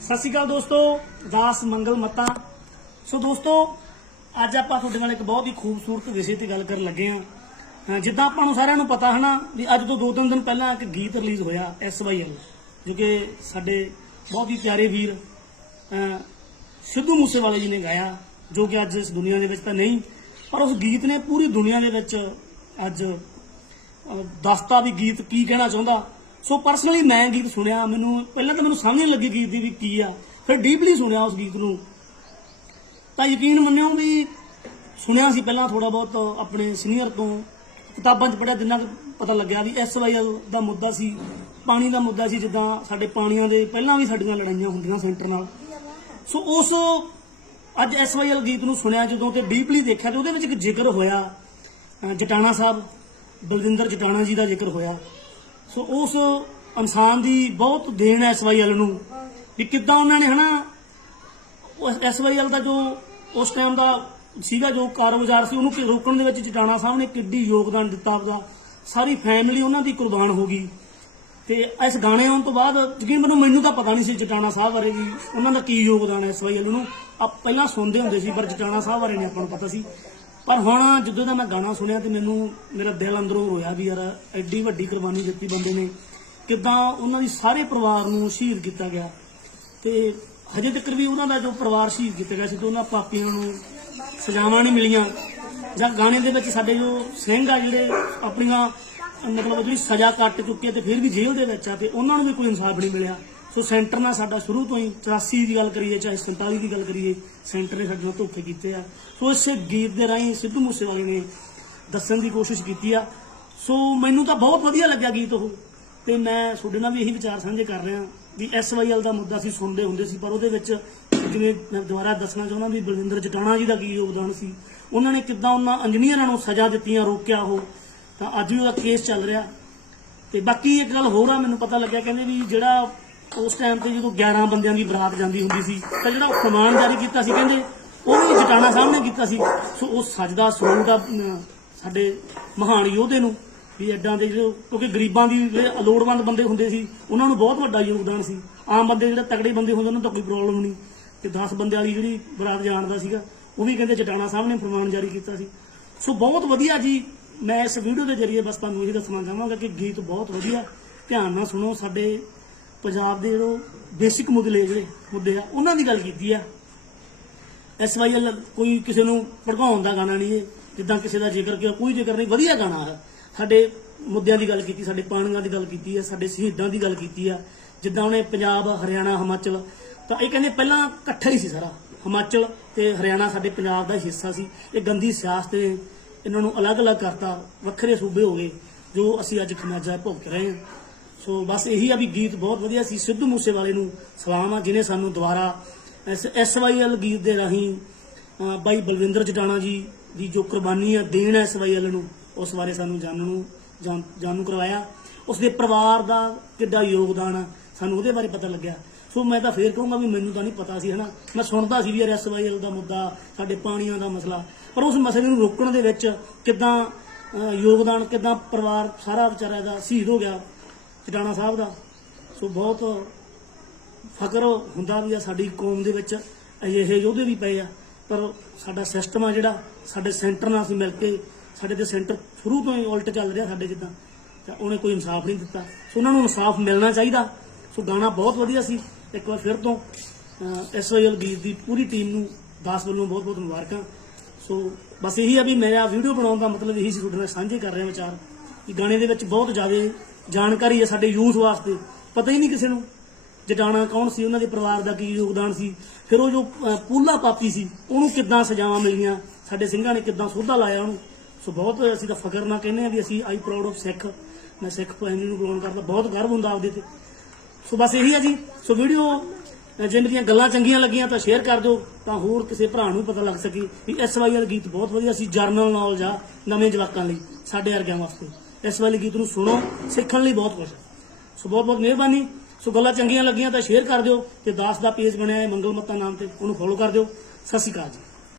ਸਤਿ ਸ਼੍ਰੀ ਅਕਾਲ ਦੋਸਤੋ, ਦਾਸ ਮੰਗਲ ਮਤਾ। ਸੋ ਦੋਸਤੋ, ਅੱਜ ਆਪਾਂ ਤੁਹਾਡੇ ਨਾਲ ਇੱਕ ਬਹੁਤ ਹੀ ਖੂਬਸੂਰਤ ਵਿਸ਼ੇ ਤੇ ਗੱਲ ਕਰਨ ਲੱਗੇ ਹਾਂ। ਜਿੱਦਾਂ ਆਪਾਂ ਨੂੰ ਸਾਰਿਆਂ ਨੂੰ ਪਤਾ ਹੈ ਨਾ, ਵੀ ਅੱਜ ਤੋਂ ਦੋ ਤਿੰਨ ਦਿਨ ਪਹਿਲਾਂ ਇੱਕ ਗੀਤ ਰਿਲੀਜ਼ ਹੋਇਆ ਐਸਵਾਈਐਲ ਜੋ ਕਿ ਸਾਡੇ ਬਹੁਤ ਹੀ ਪਿਆਰੇ ਵੀਰ ਸਿੱਧੂ ਮੂਸੇਵਾਲੇ ਜੀ ਨੇ ਗਾਇਆ, ਜੋ ਕਿ ਅੱਜ ਇਸ ਦੁਨੀਆ ਦੇ ਵਿੱਚ ਤਾਂ ਨਹੀਂ, ਪਰ ਉਸ ਗੀਤ ਨੇ ਪੂਰੀ ਦੁਨੀਆ ਦੇ ਵਿੱਚ ਅੱਜ, ਅਹ ਦੱਸਤਾ ਵੀ ਗੀਤ ਕੀ ਕਹਿਣਾ ਚਾਹੁੰਦਾ ਸੋ ਪਰਸਨਲੀ ਮੈਂ ਗੀਤ ਸੁਣਿਆ, ਮੈਨੂੰ ਪਹਿਲਾਂ ਤਾਂ ਮੈਨੂੰ ਸਮਝ ਨਹੀਂ ਲੱਗੀ ਗੀਤ ਦੀ ਵੀ ਕੀ ਆ। ਫਿਰ ਡੀਪਲੀ ਸੁਣਿਆ ਉਸ ਗੀਤ ਨੂੰ। ਤਾਂ ਯਕੀਨ ਮੰਨਿਓ ਵੀ ਸੁਣਿਆ ਸੀ ਪਹਿਲਾਂ ਥੋੜਾ ਬਹੁਤ ਆਪਣੇ ਸੀਨੀਅਰ ਤੋਂ। ਕਿਤਾਬਾਂ 'ਚ ਪੜਿਆ ਜਿੰਨਾ ਪਤਾ ਲੱਗਿਆ ਵੀ ਐਸਵਾਈਐਲ ਦਾ ਮੁੱਦਾ ਸੀ, ਪਾਣੀ ਦਾ ਮੁੱਦਾ ਸੀ, ਜਿੱਦਾਂ ਸਾਡੇ ਪਾਣੀਆਂ ਦੇ ਪਹਿਲਾਂ ਵੀ ਸਾਡੀਆਂ ਲੜਾਈਆਂ ਹੁੰਦੀਆਂ ਸੈਂਟਰ ਨਾਲ। ਸੋ ਉਸ ਅੱਜ ਐਸਵਾਈਐਲ ਗੀਤ ਨੂੰ ਸੁਣਿਆ, ਜਦੋਂ ਤੇ ਡੀਪਲੀ ਦੇਖਿਆ ਤੇ ਉਹਦੇ ਵਿੱਚ ਇੱਕ ਜ਼ਿਕਰ ਹੋਇਆ। ਜਟਾਣਾ ਸਾਹਿਬ, ਬਲਜਿੰਦਰ ਜਟਾਣਾ ਜੀ ਦਾ ਜ਼ਿਕਰ ਹੋਇਆ। ਸੋ ਉਸ ਇਨਸਾਨ ਦੀ ਬਹੁਤ ਦੇਣ ਹੈ ਐਸਵਾਈਐਲ ਨੂੰ, ਵੀ ਕਿੱਦਾਂ ਉਹਨਾਂ ਨੇ ਹਨਾ ਐਸਵਾਈਐਲ ਦਾ ਜੋ ਉਸ ਟਾਈਮ ਦਾ ਸੀਗਾ ਜੋ ਕਾਰਗੁਜ਼ਾਰ ਸੀ, ਉਹਨੂੰ ਰੋਕਣ ਦੇ ਵਿੱਚ ਜਟਾਣਾ ਸਾਹਿਬ ਨੇ ਕਿੱਡੀ ਯੋਗਦਾਨ ਦਿੱਤਾ ਆਪਦਾ। ਸਾਰੀ ਫੈਮਿਲੀ ਉਹਨਾਂ ਦੀ ਕੁਰਬਾਨ ਹੋ ਗਈ। ਤੇ ਇਸ ਗਾਣੇ ਆਉਣ ਤੋਂ ਬਾਅਦ ਯਕੀਨ ਮੈਨੂੰ ਮੈਨੂੰ ਤਾਂ ਪਤਾ ਨਹੀਂ ਸੀ ਜਟਾਣਾ ਸਾਹਿਬ ਬਾਰੇ ਵੀ ਉਹਨਾਂ ਦਾ ਕੀ ਯੋਗਦਾਨ ਹੈ ਐਸਵਾਈਐਲ ਨੂੰ। ਆ ਪਹਿਲਾਂ ਸੁਣਦੇ ਹੁੰਦੇ ਸੀ, ਪਰ ਜਟਾਣਾ ਸਾਹਿਬ ਬਾਰੇ ਨਹੀਂ ਆਪਾਂ ਨੂੰ ਪਤਾ ਸੀ। ਪਰ ਹੁਣ ਜਦੋਂ ਦਾ ਮੈਂ ਗਾਣਾ ਸੁਣਿਆ ਤੇ ਮੈਨੂੰ ਮੇਰਾ ਦਿਲ ਅੰਦਰੋਂ ਰੋਇਆ ਵੀ ਯਾਰ ਐਡੀ ਵੱਡੀ ਕੁਰਬਾਨੀ ਦਿੱਤੀ ਬੰਦੇ ਨੇ, ਕਿਦਾਂ ਉਹਨਾਂ ਦੀ ਸਾਰੇ ਪਰਿਵਾਰ ਨੂੰ ਸ਼ਹੀਦ ਕੀਤਾ ਗਿਆ। ਤੇ ਹਜੇ ਤੱਕ ਵੀ ਉਹਨਾਂ ਦਾ ਜੋ ਪਰਿਵਾਰ ਸ਼ਹੀਦ ਕੀਤਾ ਗਿਆ ਸੀ ਤੇ ਉਹਨਾਂ ਪਾਪੀਆਂ ਨੂੰ ਸਜ਼ਾਵਾਂ ਨਹੀਂ ਮਿਲੀਆਂ। ਜਾਂ ਗਾਣੇ ਦੇ ਵਿੱਚ ਸਾਡੇ ਜੋ ਸਿੰਘ ਆ ਜਿਹੜੇ ਆਪਣੀਆਂ ਮਤਲਬ ਜਿਹੜੀ ਸਜ਼ਾ ਕੱਟ ਚੁੱਕੇ ਤੇ ਫਿਰ ਵੀ ਜੇਲ੍ਹ ਦੇ ਵਿੱਚ ਆ ਤੇ ਉਹਨਾਂ ਨੂੰ ਵੀ ਕੋਈ ਇਨਸਾਫ ਨਹੀਂ ਮਿਲਿਆ। ਸੋ ਸੈਂਟਰ ਨਾਲ ਸਾਡਾ ਸ਼ੁਰੂ ਤੋਂ ਹੀ 84 ਦੀ ਗੱਲ ਕਰੀਏ, ਚਾਹੇ 47 ਦੀ ਗੱਲ ਕਰੀਏ, ਸੈਂਟਰ ਨੇ ਸਾਡੇ ਨਾਲ ਧੋਖੇ ਕੀਤੇ ਆ। ਸੋ ਇਸੇ ਗੀਤ ਦੇ ਰਾਹੀਂ ਸਿੱਧੂ ਮੂਸੇਵਾਲੇ ਨੇ ਦੱਸਣ ਦੀ ਕੋਸ਼ਿਸ਼ ਕੀਤੀ ਆ। ਸੋ ਮੈਨੂੰ ਤਾਂ ਬਹੁਤ ਵਧੀਆ ਲੱਗਿਆ ਗੀਤ ਉਹ। ਤੇ ਮੈਂ ਤੁਹਾਡੇ ਨਾਲ ਵੀ ਇਹੀ ਵਿਚਾਰ ਸਾਂਝੇ ਕਰ ਰਿਹਾ ਵੀ ਐਸਵਾਈਐਲ ਦਾ ਮੁੱਦਾ ਸੀ, ਸੁਣਦੇ ਹੁੰਦੇ ਸੀ, ਪਰ ਉਹਦੇ ਵਿੱਚ ਜਿਵੇਂ ਮੈਂ ਦੁਬਾਰਾ ਦੱਸਣਾ ਚਾਹੁੰਦਾ ਵੀ ਬਲਵਿੰਦਰ ਜਟਾਣਾ ਜੀ ਦਾ ਕੀ ਯੋਗਦਾਨ ਸੀ। ਉਹਨਾਂ ਨੇ ਕਿੱਦਾਂ ਉਹਨਾਂ ਇੰਜੀਨੀਅਰਾਂ ਨੂੰ ਸਜ਼ਾ ਦਿੱਤੀਆਂ ਰੋਕਿਆ ਉਹ, ਤਾਂ ਅੱਜ ਵੀ ਉਹਦਾ ਕੇਸ ਚੱਲ ਰਿਹਾ। ਤੇ ਬਾਕੀ ਇੱਕ ਗੱਲ ਹੋਰ ਆ, ਮੈਨੂੰ ਪਤਾ ਲੱਗਿਆ, ਕਹਿੰਦੇ ਵੀ ਜਿਹੜਾ ਉਸ ਟਾਈਮ ਤੇ ਜਦੋਂ 11 ਬੰਦਿਆਂ ਦੀ ਬਰਾਤ ਜਾਂਦੀ ਹੁੰਦੀ ਸੀ, ਤਾਂ ਜਿਹੜਾ ਫਰਮਾਨ ਜਾਰੀ ਕੀਤਾ ਸੀ ਕਹਿੰਦੇ ਉਹ ਵੀ ਜਟਾਣਾ ਸਾਹਿਬ ਨੇ ਕੀਤਾ ਸੀ। ਸੋ ਉਹ ਸਜਦਾ ਸਲੂਟ ਆ ਸਾਡੇ ਮਹਾਨ ਯੋਧੇ ਨੂੰ ਵੀ ਐਡਾਂ ਦੇ ਜਿਹੜੇ, ਕਿਉਂਕਿ ਗਰੀਬਾਂ ਦੀ ਜਿਹੜੇ ਲੋੜਵੰਦ ਬੰਦੇ ਹੁੰਦੇ ਸੀ, ਉਹਨਾਂ ਨੂੰ ਬਹੁਤ ਵੱਡਾ ਯੋਗਦਾਨ ਸੀ। ਆਮ ਬੰਦੇ ਜਿਹੜੇ ਤਕੜੇ ਬੰਦੇ ਹੁੰਦੇ, ਉਹਨਾਂ ਨੂੰ ਤਾਂ ਕੋਈ ਪ੍ਰੋਬਲਮ ਨਹੀਂ। ਤੇ 10 ਬੰਦੇ ਵਾਲੀ ਜਿਹੜੀ ਬਰਾਤ ਜਾਣਦਾ ਸੀਗਾ, ਉਹ ਵੀ ਕਹਿੰਦੇ ਜਟਾਣਾ ਸਾਹਿਬ ਨੇ ਫਰਮਾਨ ਜਾਰੀ ਕੀਤਾ ਸੀ। ਸੋ ਬਹੁਤ ਵਧੀਆ ਜੀ, ਮੈਂ ਇਸ ਵੀਡੀਓ ਦੇ ਜ਼ਰੀਏ ਬਸ ਤੁਹਾਨੂੰ ਇਹ ਦੱਸਣਾ ਚਾਹਾਂਗਾ ਕਿ ਗੀਤ ਬਹੁਤ ਵਧੀਆ, ਧਿਆਨ ਨਾਲ ਸੁਣੋ, ਸਾਡੇ ਪੰਜਾਬ ਦੇ ਜਿਹੜੇ ਬੇਸਿਕ ਮੁੱਦੇ ਜਿਹੜੇ ਮੁੱਦੇ ਆ, ਉਹਨਾਂ ਦੀ ਗੱਲ ਕੀਤੀ ਆ। ਐਸਵਾਈਐਲ ਕੋਈ ਕਿਸੇ ਨੂੰ ਭੜਕਾਉਣ ਦਾ ਗਾਣਾ ਨਹੀਂ ਹੈ, ਜਿੱਦਾਂ ਕਿਸੇ ਦਾ ਜ਼ਿਕਰ ਕੀਤਾ ਕੋਈ ਜ਼ਿਕਰ ਨਹੀਂ, ਵਧੀਆ ਗਾਣਾ ਹੈ ਸਾਡੇ ਮੁੱਦਿਆਂ ਦੀ ਗੱਲ ਕੀਤੀ, ਸਾਡੇ ਪਾਣੀਆਂ ਦੀ ਗੱਲ ਕੀਤੀ ਹੈ ਸਾਡੇ ਸ਼ਹੀਦਾਂ ਦੀ ਗੱਲ ਕੀਤੀ ਆ। ਜਿੱਦਾਂ ਉਹਨੇ ਪੰਜਾਬ, ਹਰਿਆਣਾ, ਹਿਮਾਚਲ, ਤਾਂ ਇਹ ਕਹਿੰਦੇ ਪਹਿਲਾਂ ਇਕੱਠਾ ਹੀ ਸੀ ਸਾਰਾ। ਹਿਮਾਚਲ ਤੇ ਹਰਿਆਣਾ ਸਾਡੇ ਪੰਜਾਬ ਦਾ ਹਿੱਸਾ ਸੀ। ਇਹ ਗੰਦੀ ਸਿਆਸਤ ਨੇ ਇਹਨਾਂ ਨੂੰ ਅਲੱਗ-ਅਲੱਗ ਕਰਤਾ, ਵੱਖਰੇ ਸੂਬੇ ਹੋ ਗਏ, ਜੋ ਅਸੀਂ ਅੱਜ ਖਮਾਜ਼ਾ ਭੁਗਤ ਰਹੇ ਹਾਂ। ਸੋ ਬਸ ਇਹੀ ਆ ਵੀ ਗੀਤ ਬਹੁਤ ਵਧੀਆ ਸੀ। ਸਿੱਧੂ ਮੂਸੇਵਾਲੇ ਨੂੰ ਸਲਾਮ ਆ, ਜਿਨੇ ਸਾਨੂੰ ਦੁਬਾਰਾ ਐਸ ਐਸਵਾਈਐਲ ਗੀਤ ਦੇ ਰਾਹੀਂ ਬਾਈ ਬਲਵਿੰਦਰ ਜਟਾਣਾ ਜੀ ਦੀ ਜੋ ਕੁਰਬਾਨੀ ਆ, ਦੇਣ ਐਸਵਾਈਐਲ ਨੂੰ, ਉਸ ਬਾਰੇ ਸਾਨੂੰ ਜਾਣਨ ਨੂੰ, ਜਾਣ- ਜਾਣੂ ਕਰਵਾਇਆ। ਉਸ ਦੇ ਪਰਿਵਾਰ ਦਾ ਕਿੱਡਾ ਯੋਗਦਾਨ ਆ, ਸਾਨੂੰ ਉਹਦੇ ਬਾਰੇ ਪਤਾ ਲੱਗਿਆ। ਸੋ ਮੈਂ ਤਾਂ ਫੇਰ ਕਹੂੰਗਾ ਵੀ ਮੈਨੂੰ ਤਾਂ ਨਹੀਂ ਪਤਾ ਸੀ, ਹਨਾ। ਮੈਂ ਸੁਣਦਾ ਸੀ ਵੀ ਯਾਰ ਐਸਵਾਈਐਲ ਦਾ ਮੁੱਦਾ, ਸਾਡੇ ਪਾਣੀਆਂ ਦਾ ਮਸਲਾ, ਪਰ ਉਸ ਮਸਲੇ ਨੂੰ ਰੋਕਣ ਦੇ ਵਿੱਚ ਕਿੱਦਾਂ ਯੋਗਦਾਨ, ਕਿੱਦਾਂ ਪਰਿਵਾਰ ਸਾਰਾ ਵਿਚਾਰਾ ਦਾ ਸ਼ਹੀਦ ਹੋ ਗਿਆ। ਚਟਾਣਾ ਸਾਹਿਬ ਦਾ। ਸੋ ਬਹੁਤ ਫਕਰ ਹੁੰਦਾ ਵੀ ਆ ਸਾਡੀ ਕੌਮ ਦੇ ਵਿੱਚ ਅਜਿਹੇ ਯੋਧੇ ਵੀ ਪਏ ਆ। ਪਰ ਸਾਡਾ ਸਿਸਟਮ ਆ ਜਿਹੜਾ, ਸਾਡੇ ਸੈਂਟਰ ਨਾਲ ਅਸੀਂ ਮਿਲ ਕੇ ਸਾਡੇ ਤੇ ਸੈਂਟਰ ਸ਼ੁਰੂ ਤੋਂ ਹੀ ਉਲਟ ਚੱਲ ਰਿਹਾ ਸਾਡੇ ਜਿੱਦਾਂ। ਤਾਂ ਉਹਨੇ ਕੋਈ ਇਨਸਾਫ ਨਹੀਂ ਦਿੱਤਾ। ਸੋ ਉਹਨਾਂ ਨੂੰ ਇਨਸਾਫ ਮਿਲਣਾ ਚਾਹੀਦਾ। ਸੋ ਗਾਣਾ ਬਹੁਤ ਵਧੀਆ ਸੀ। ਇੱਕ ਵਾਰ ਫਿਰ ਤੋਂ ਐਸਓਐਲ ਗੀਤ ਦੀ ਪੂਰੀ ਟੀਮ ਨੂੰ ਦਾਸ ਵੱਲੋਂ ਬਹੁਤ ਬਹੁਤ ਮੁਬਾਰਕਾਂ। ਸੋ ਬਸ ਇਹੀ ਆ ਵੀ ਮੇਰਾ ਵੀਡੀਓ ਬਣਾਉਣ ਦਾ ਮਤਲਬ ਇਹੀ ਸੀ ਤੁਹਾਡੇ ਨਾਲ ਸਾਂਝੇ ਕਰ ਰਿਹਾ ਵਿਚਾਰ। ਕਿ ਗਾਣੇ ਦੇ ਵਿੱਚ ਬਹੁਤ ਜ਼ਿਆਦਾ ਜਾਣਕਾਰੀ ਹੈ ਸਾਡੇ ਯੂਥ ਵਾਸਤੇ। ਪਤਾ ਹੀ ਨਹੀਂ ਕਿਸੇ ਨੂੰ ਜਟਾਣਾ ਕੌਣ ਸੀ, ਉਹਨਾਂ ਦੇ ਪਰਿਵਾਰ ਦਾ ਕੀ ਯੋਗਦਾਨ ਸੀ। ਫਿਰ ਉਹ ਜੋ ਪੂਲਾ ਪਾਪੀ ਸੀ, ਉਹਨੂੰ ਕਿੱਦਾਂ ਸਜ਼ਾਵਾਂ ਮਿਲੀਆਂ? ਸਾਡੇ ਸਿੰਘਾਂ ਨੇ ਕਿੱਦਾਂ ਸੋਧਾ ਲਾਇਆ ਉਹਨੂੰ? ਸੋ ਬਹੁਤ ਅਸੀਂ ਤਾਂ ਫਖਰ ਨਾਲ ਕਹਿੰਦੇ ਆ ਵੀ ਅਸੀਂ ਆਈ ਪ੍ਰਾਊਡ ਆਫ ਸਿੱਖ। ਮੈਂ ਸਿੱਖ ਫੈਮਿਲੀ ਨੂੰ ਬਿਲੋਂਗ ਕਰਦਾ, ਬਹੁਤ ਗਰਵ ਹੁੰਦਾ ਆਪਦੇ ਤੇ। ਸੋ ਬਸ ਇਹੀ ਆ ਜੀ। ਸੋ ਵੀਡੀਓ ਜੇ ਮੇਰੀਆਂ ਗੱਲਾਂ ਚੰਗੀਆਂ ਲੱਗੀਆਂ ਤਾਂ ਸ਼ੇਅਰ ਕਰ ਦਿਓ, ਤਾਂ ਹੋਰ ਕਿਸੇ ਭਰਾ ਨੂੰ ਪਤਾ ਲੱਗ ਸਕੇ ਵੀ ਐਸਵਾਈਐਲ ਗੀਤ ਬਹੁਤ ਵਧੀਆ ਸੀ, ਜਰਨਲ ਨੌਲੇਜ ਆ ਨਵੇਂ ਜਵਾਕਾਂ ਲਈ, ਸਾਡੇ ਵਰਗਿਆਂ ਵਾਸਤੇ। ਇਸ ਵਾਲੇ ਗੀਤ ਨੂੰ ਸੁਣੋ, ਸਿੱਖਣ ਲਈ ਬਹੁਤ ਕੁਝ ਹੈ। ਸੋ ਬਹੁਤ ਬਹੁਤ ਮਿਹਰਬਾਨੀ। ਸੋ ਗੱਲਾਂ ਚੰਗੀਆਂ ਲੱਗੀਆਂ ਤਾਂ ਸ਼ੇਅਰ ਕਰ ਦਿਓ ਤੇ ਦਾਸ ਦਾ ਪੇਜ ਬਣਿਆ ਹੈ ਮੰਗਲ ਮੱਤਾ ਨਾਮ ਤੇ, ਉਹਨੂੰ ਫੋਲੋ ਕਰ ਦਿਓ। ਸਤਿ ਸ਼੍ਰੀ ਅਕਾਲ ਜੀ।